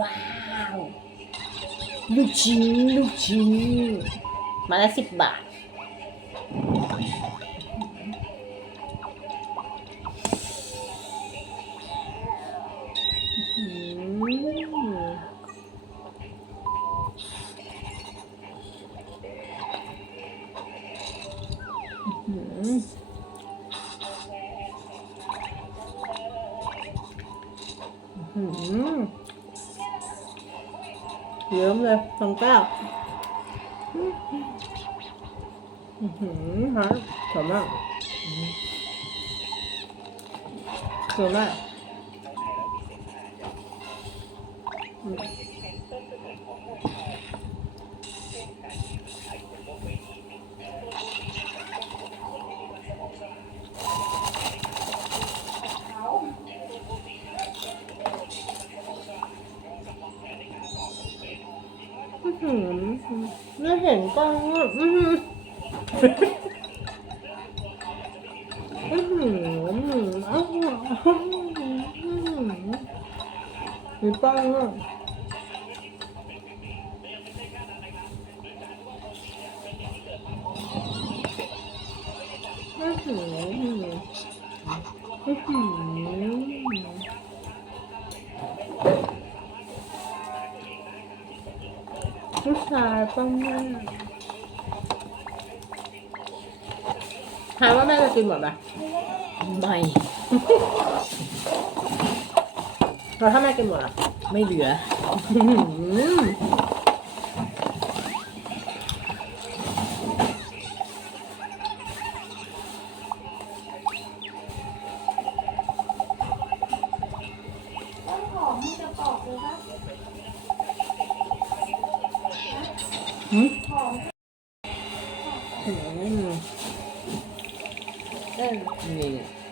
ว้าวลูกชิ้นลูกชิ้นมาละสิบบาท เยิ้มเลยสองแก้วอือหือฮะสวยมากสวยมาก อืมไม่เห็นกล้องอะอื้อหืออื้อหืออื้อหืออ้าวอื้อหือมีกล้องอะ ชายป้องแม่ถามว่าแม่จะกินหมดไหมไม่ แล้วถ้าแม่กินหมดอะ ไม่เหลือ อื้อหือ อืมเอ้ยนี่อัน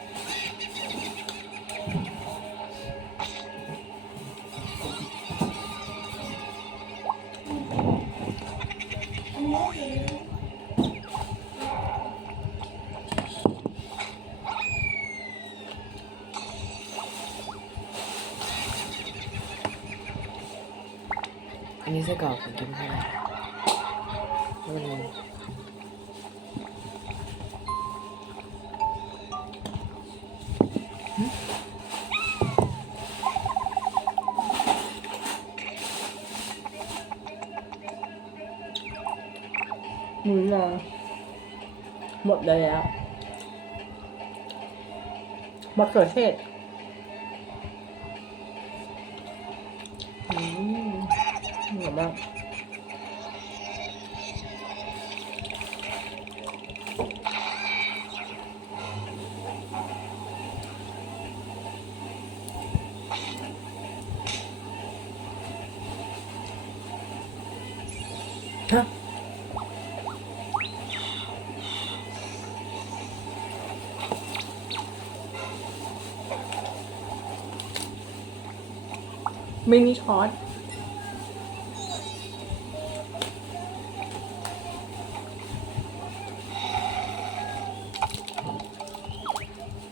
หมดเลยแล้วมะเขือเทศ มินิช็อต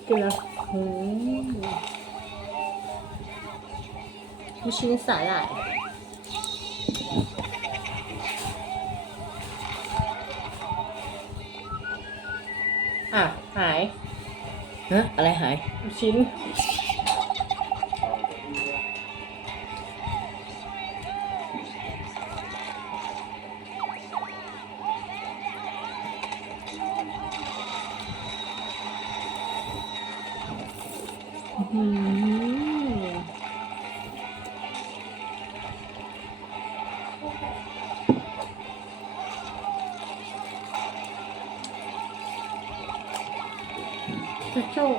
กินแล้วอืมลูกชิ้นสาหร่ายอะ หายฮะอะไรหาย ลูกชิ้น ทิชชู่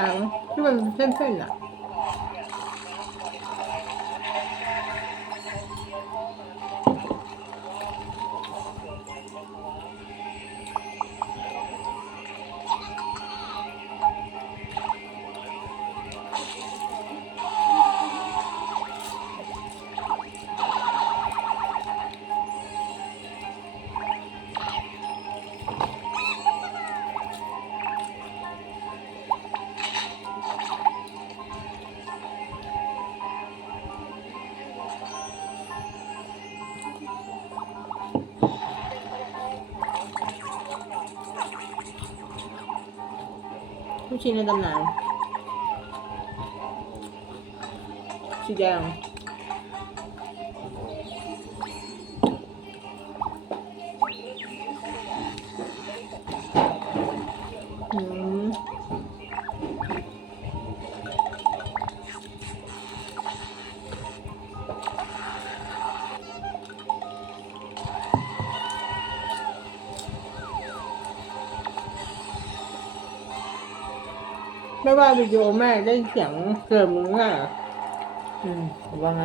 ชิ้นปลาที่ มันเส้ ไม่ว่าวิดีโอแม่ได้เสียงเกินมึงอะอืมว่าไง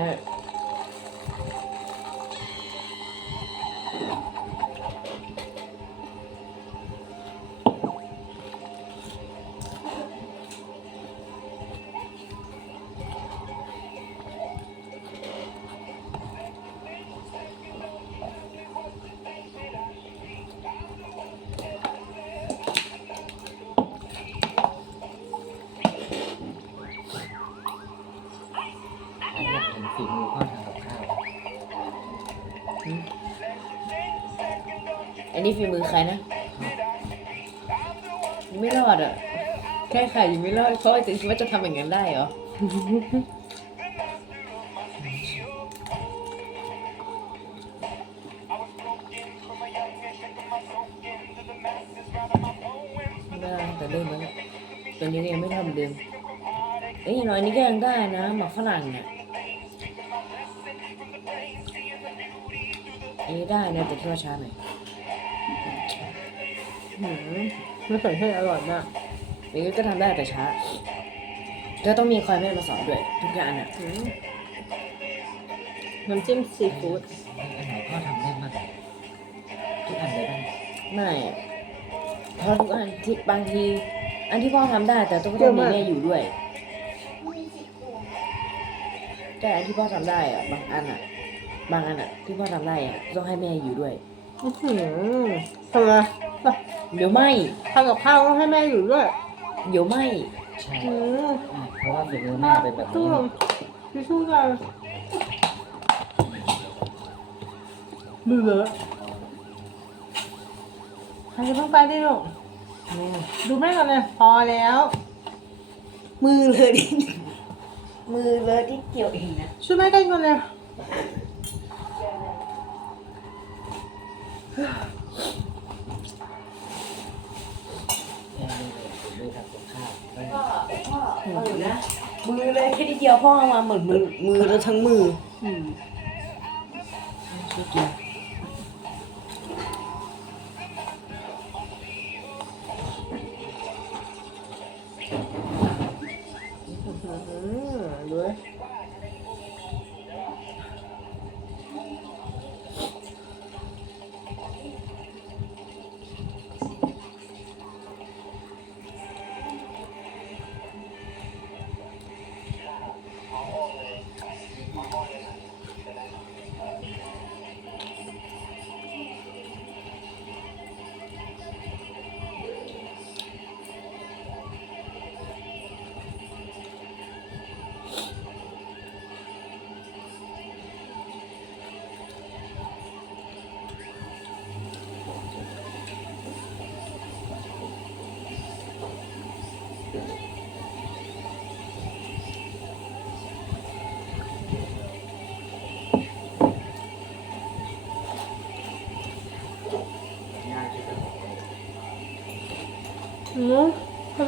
นนี้ฝีมือใครนะยังไม่รอดอะ แค่ไข่ยังไม่รอดเขาจะคิดว่าจะทำอย่างนั้นได้เหรอได้แต่เดิมแล้วตอนนี้ยังไม่ทำเดิมเอ้ยอย่างน้อยนี่ก็ยังได้นะหมักฝรั่งเนี่ยอันนี้ได้นะแต่แค่ว่าช้าหน่อย หืมไม่ใส่ให้อร่อยมากอันนี้ก็ทำได้แต่ช้า ก็ต้องมีคอยแม่มาสอนด้วย ทุกอย่างอะอืมน้ำจิ้มซีฟู้ดอันไหนพ่อทำได้บ้างทุกอันเลยบ้างไม่อะเพราะทุกอันที่บางที อันที่พ่อทำได้ แต่ต้องต้องมีแม่อยู่ด้วยมีสิบขวบแต่อันที่พ่อทำได้อะ บางอันอะ บางอันอะที่พ่อทำได้อะต้องให้แม่อยู่ด้วย อื้อหือทำไม เดี๋ยวไม่ทำกับข้าวต้องให้แม่อยู่ด้วย เดี๋ยวไม่ใช่อืมอะเพราะว่าฝีมือแม่เป็นแบบตู้นี้ทิชชู่กันมือเลอะใครจะเพิ่งไปได้ลูกแม่ดูแม่ก่อนเลยพอแล้ว มือเลยดิมือเลยที่เกี่ยวเองนะช่วยแม่กันก่อนเลย แม่นี่เลยฝีมือทำกับข้าวไม่ พ่อ พ่อเออนะมือเลยแค่นิดเดียวพ่อเอามาเหมือนมือมือแล้วทั้งมืออืม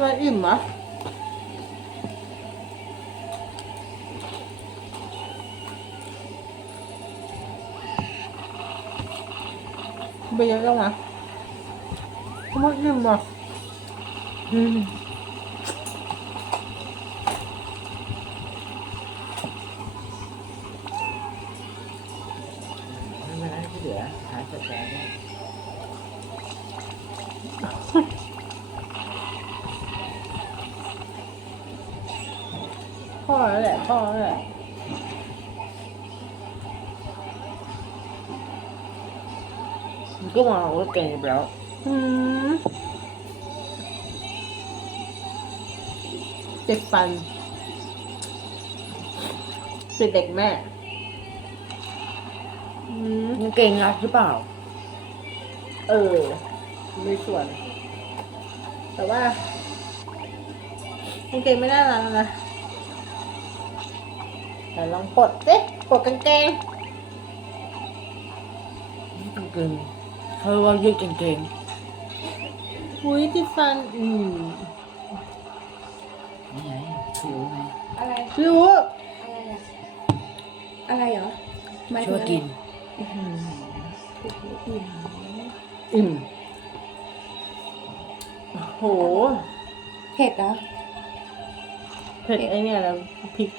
ทำไมอิ่มวะไปเยอะจังวะทำไมอิ่มวะอืมเป็นไรที่เหลือหาจัดการได้ พ่อแล้วแหละพ่อแล้วแหละ มันก็มาว่าเก่งไปแล้วอืมเจ็บฟันเป็นเด็กแม่อืมมันเก่งรักหรือเปล่า เออมีส่วน แต่ว่ากางเกงไม่น่ารักนะแต่ลองปลดสิปลดกางเกงเก่งเขา เรียกว่ายืดเก่งอุ้ยที่ฟันอืมนี่ไงผิวไงอะไรรู้อะไรอะอะไรเหรอหมายๆถึช่งวยอะไรกินอื้อหืออิ่มอิ่มโหเผ็ดเหรอเผ็ดไอเนี่ยแล้วพริก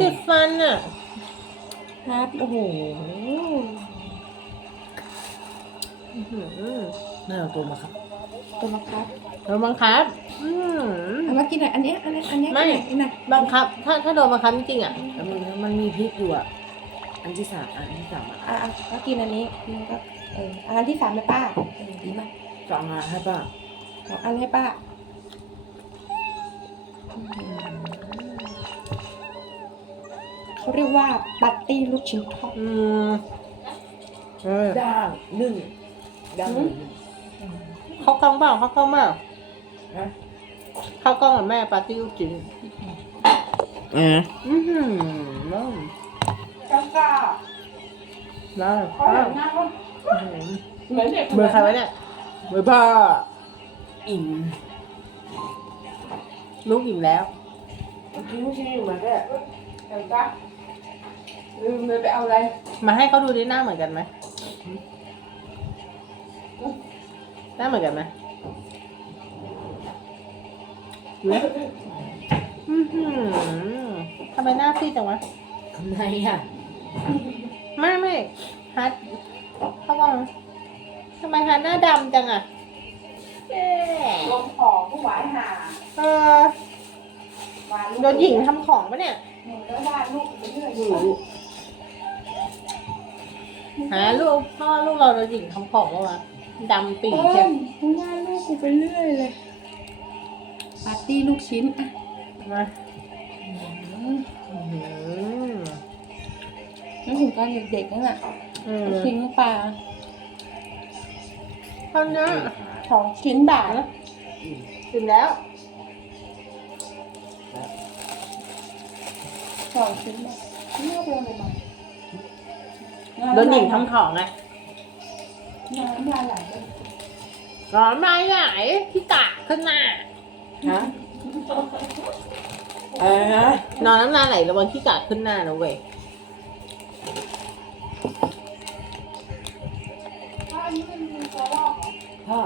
ติดฟันอะครับโอ้โหอื้อหือ น่าเอาตัวมาครับตัวมาครับเราบังคับ อืม เอามากินหน่อยอันเนี้ยอันเนี้ยอันเนี้ยไม่ กินหน่อยกินหน่อยบังคับ ถ้าถ้าโดนบังคับจริงๆอะ แล้วมันมันมีพริกอยู่อะ อันที่สามอันที่สามอะอะอะก็กินอันนี้มันก็เอออันที่สามเลยป้าเออดีมากสองอันให้ป่ะเอาอันให้ป้าเขาเรียกว่าบัตตี้ลูกชิ้นทอดอืมเออด่างหนึ่ง ด่างหนึ่งเข้ากล้องเปล่าเข้ากล้องเปล่าฮะเข้ากล้องกับแม่ปาร์ตี้ลูกจิ้นเอออือหือน้องจ้าจ้าได้เขาเห็นหน้าเขาอื้อหือเหมือนเด็กเบอร์ใครไว้เนี่ยเบอร์พ่ออิ่มลูกอิ่มแล้ว กินลูกชิ้นอยู่เหมือนกันเดี๋ยวจ้าลืมเลยไปเอาอะไรมาให้เขาดูดิหน้าเหมือนกันไหม หน้าเหมือนกันไหมเนี่ยอื้อหือทำไมหน้าซีดจังวะ ทำไมอะ ไม่ไม่ฮัทเขาบอกทำไมฮัทหน้าดำจังอะเอ๊ะลงของผู้หวายหาเออวาดโดนหญิงทำของปะเนี่ย หนูแล้ววาดลูกไปเรื่อยหาลูกพ่อลูกเราโดนหญิงทำของปะวะ ดำปีเพิ่เชียมมึงวาดลูกกูไปเรื่อยเลย ปาร์ตี้ลูกชิ้นอะมาอื้อหือนึกถึงตอนเด็กๆนั่นแหละเออลูกชิ้นน้ำปลาเท่านี้สองชิ้นบาทถึงแล้วสองชิ้นบาทไม่เอาไปเอาอะไรมาโดนหญิงทำของไง น้ำลายไหลเลยร้อนมาใหญ่ที่ตากขึ้นมาฮะอะไรนะนอนน้ำลายไหลระวังที่กากขึ้นหน้านะเว้ยถ้าอันนี้มันมีตัวลอกเหรอพ่อ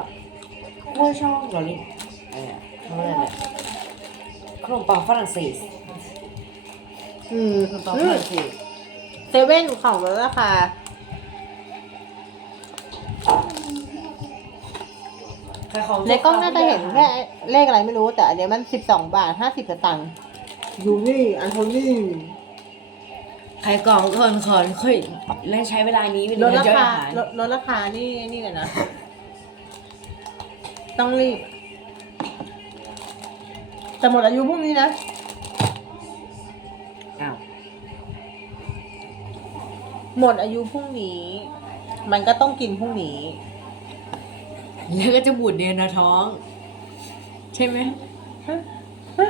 ว่าชอบเหรอลินอะไรอะทำอะไรเนี่ยขนมปังฝรั่งเศสอืมขนมปังฝรั่งเศสเซเว่นของลดราคา ในกล้องน่าจะเห็นแค่เลขอะไรไม่รู้แต่อันเนี้ยมันสิบสองบาทห้าสิบสตางค์ยูนี่อันโทนี่ขายกล่องก่อนก่อนค่อยเล่นใช้เวลานี้เป็นลดเงินราย่อยคาอาหารลดลดราคานี่นี่เลยนะ ต้องรีบ แต่หมดอายุพรุ่งนี้นะอ้าวหมดอายุพรุ่งนี้ มันก็ต้องกินพรุ่งนี้ แล้วก็จะบูดเดือนนะท้อง ใช่ไหม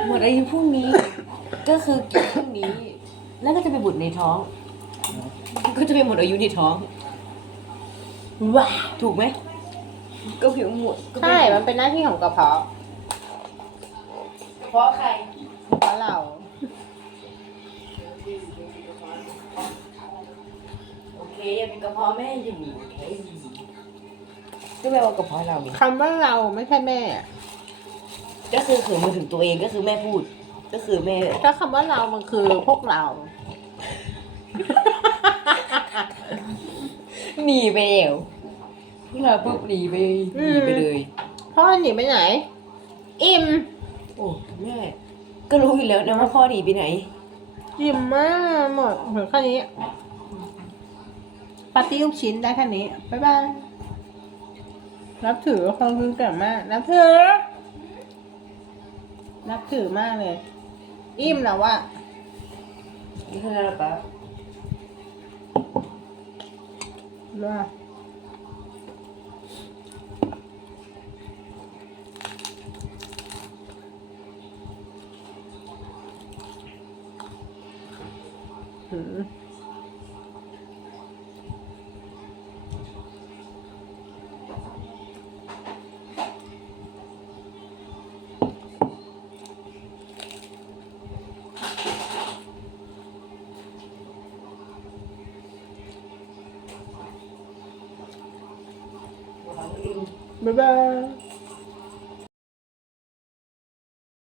หมดอายุพรุ่งนี้ ก็คือกินพรุ่งนี้ แล้วก็จะไปบุดในท้อง ก็จะไปหมดอายุในท้องว้าถูกไหมก็ผิวหมดก็เป็นใช่ มันเป็นหน้าที่ของกระเพาะเพราะใครเพราะเราโอเคยังเป็นกระเพาะแม่อยู่โอเค ก็แปลว่าก็เพราะเราไงคำว่าเราไม่ใช่แม่ ก็คือขืนมาถึงตัวเองก็คือแม่พูด ก็คือแม่ ถ้าคำว่าเรามันคือพวกเรา หนีไปแล้วพวกเราปุ๊บหนีไปหนีไปเลย พ่อหนีไปไหน อิ่มโอ้แม่ ก็รู้อยู่แล้วนะว่าพ่อหนีไปไหน อิ่มมากหมดเหมือนแค่นี้ปาร์ตี้ลูกชิ้นได้แค่นี้ บ๊ายบาย นับถือความคุณเก่งมาก นับถือ นับถือมากเลย อิ่มแล้วว่านี่คืออะไรปะว่าหืม Bye-bye.